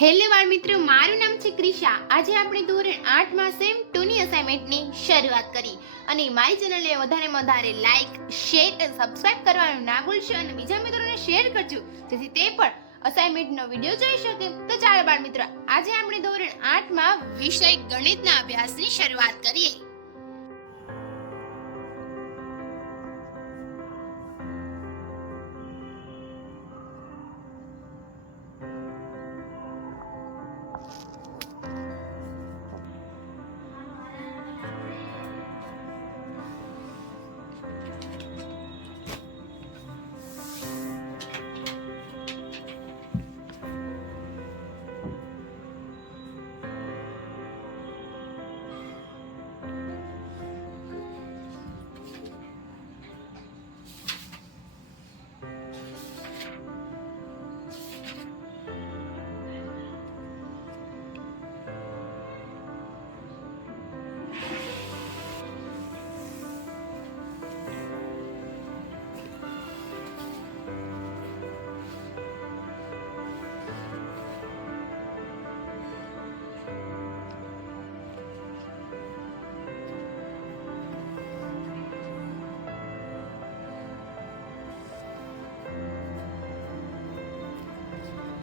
Hello બાળ મિત્રો, મારું નામ છે ક્રિશા। આજે આપણે ધોરણ 8 માં સેમ 2 ની અસાઇનમેન્ટની શરૂઆત કરી અને મારી ચેનલને વધારે લાઈક, શેર અને સબસ્ક્રાઇબ કરવાનું ના ભૂલશો અને બીજા મિત્રોને શેર કરજો જેથી તે પણ અસાઇનમેન્ટનો વિડિયો જોઈ શકે। તો ચાલો બાળ મિત્રો, આજે આપણે ધોરણ 8 માં વિષય ગણિતના અભ્યાસની શરૂઆત કરીએ।